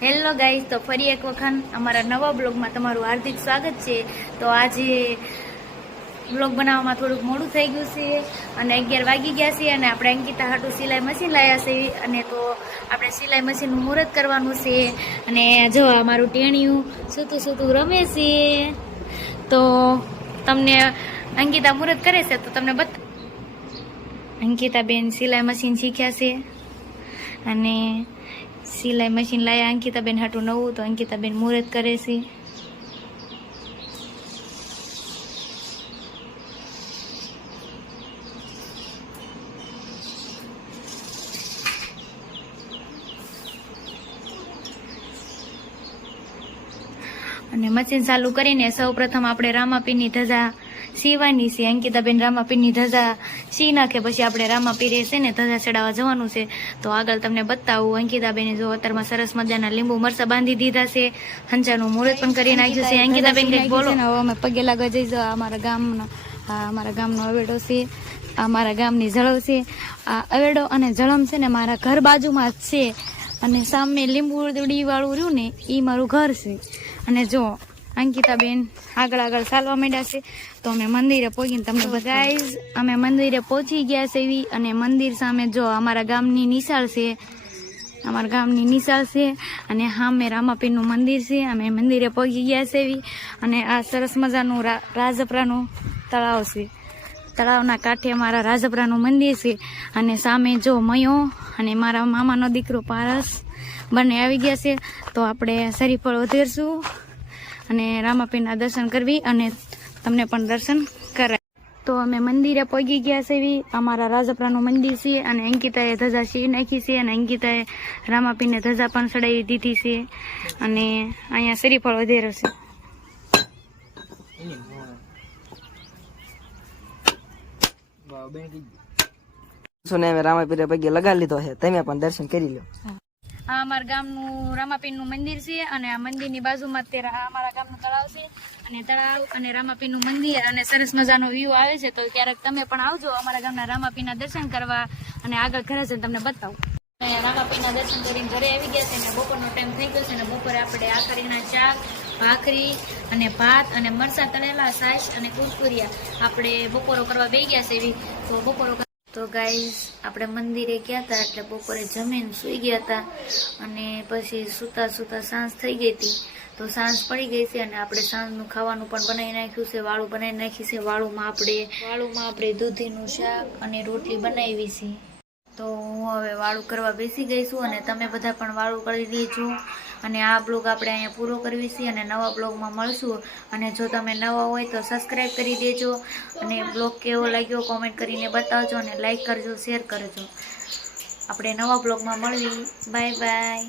Hello guys, તો ફરી એક વખત અમારા નવા બ્લોગમાં તમારું હાર્દિક સ્વાગત છે। તો આજે બ્લોગ બનાવવામાં થોડુંક મોડું થઈ ગયું છે અને 11 વાગી ગયા છે અને આપણે અંકિતા હાટુ સિલાઈ મશીન લાવ્યા છે અને તો આપણે સિલાઈ મશીનનું મુહૂર્ત કરવાનું છે અને જો અમારું ટેણિયું સૂતું રમે છે। તો તમને અંકિતા મુહૂર્ત કરે છે તો તમને અંકિતા બેન સિલાઈ મશીન શીખ્યા છે અને સિલાઈ મશીન લાયા અંકિતાબેન હાટું નવું, તો અંકિતાબેન મુહૂર્ત કરે છે। અને મશીન ચાલુ કરીને સૌ પ્રથમ આપણે રામાપીરની ધજા સીવાની છે। અંકિતાબેન રામાપીરની ધજા સી નાખે પછી આપણે રામાપીરે છે ને ધજા ચડાવવા જવાનું છે। તો આગળ તમને બતાવું, અંકિતાબેને જો અત્યારમાં સરસ મજાના લીંબુ મરચા બાંધી દીધા છે, હંચાનું મુહૂર્ત પણ કરી નાખ્યું છે। અંકિતાબેન કંઈક બોલો ને, હવે અમે પગે લાગવા જઈશું। અમારા ગામનો અવેડો છે, અમારા ગામની જળમ છે। આ અવેડો અને જળમ છે ને મારા ઘર બાજુમાં જ છે અને સામે લીંબુડી વાળું રહ્યું ને એ મારું ઘર છે। અને જો અંકિતાબેન આગળ ચાલવા માંડ્યા છે તો અમે મંદિરે પહોંચીને તમને ગાઈઝ અમે મંદિરે પહોંચી ગયા છે એવી, અને મંદિર સામે જો અમારા ગામની નિશાળ છે, અને સામે રામાપીરનું મંદિર છે। અમે મંદિરે પહોંચી ગયા છે એવી, અને આ સરસ મજાનું રાજપરાનું તળાવ છે, તળાવના કાંઠે અમારા રાજપરાનું મંદિર છે। અને સામે જો મયો અને મારા મામાનો દીકરો પારસ બંને આવી ગયા છે। તો આપણે શરીફળ વધેરશું અને રામાપીરના દર્શન કરવી અને તમને પણ દર્શન કરાય। તો અમે મંદિરે પહોંચી ગયા છે એવી, અમારા રાજપરાનું મંદિર છે અને અંકિતાએ ધજા સી નાખી છે અને અંકિતાએ રામાપીરને ધજા પણ ચડાવી દીધી છે અને અહીંયા શરીફળ વધેરો છે। રામાપીરે પગે લગાડી લીધો છે, તમે પણ દર્શન કરી લો। આ અમારા ગામનું રામાપીરનું મંદિર છે અને આ મંદિરની બાજુમાં અત્યારે અમારા ગામનું તળાવ છે અને તળાવ અને રામાપીરનું મંદિર અને સરસ મજાનો વ્યૂ આવે છે। તો ક્યારેક તમે પણ આવજો અમારા ગામના રામાપીરના દર્શન કરવા અને આગળ ઘરે જઈને તમને બતાવું। રામાપીરના દર્શન કરીને ઘરે આવી ગયા છે અને બપોરનો ટાઈમ થઈ ગયો છે અને બપોરે આપણે આખરીના શાક, ભાખરી અને ભાત અને મરચાં તળેલા, છાશ અને કુરકુરિયા આપણે બપોરો કરવા બેસી ગયા છે એવી। તો બપોરો તો ગાઈઝ આપણે મંદિરે ગયા હતા એટલે બપોરે જમીન સૂઈ ગયા હતા અને પછી સૂતા સાંજ થઈ ગઈ હતી। તો સાંજ પડી ગઈ છે અને આપણે સાંજનું ખાવાનું પણ બનાવી નાખ્યું છે, વાળું બનાવી નાખી છે। વાળુંમાં આપણે દૂધીનું શાક અને રોટલી બનાવી છે। તો હું હવે વાળું કરવા બેસી ગઈ છું અને તમે બધા પણ વાળું કરી દેજો અને આ બ્લોગ આપણે અહીંયા પૂરો કરવી છે અને નવા બ્લોગમાં મળશું। અને જો તમે નવા હોય તો સબસ્ક્રાઈબ કરી દેજો અને બ્લોગ કેવો લાગ્યો કોમેન્ટ કરીને બતાવજો અને લાઈક કરજો, શેર કરજો। આપણે નવા બ્લોગમાં મળવી, બાય બાય।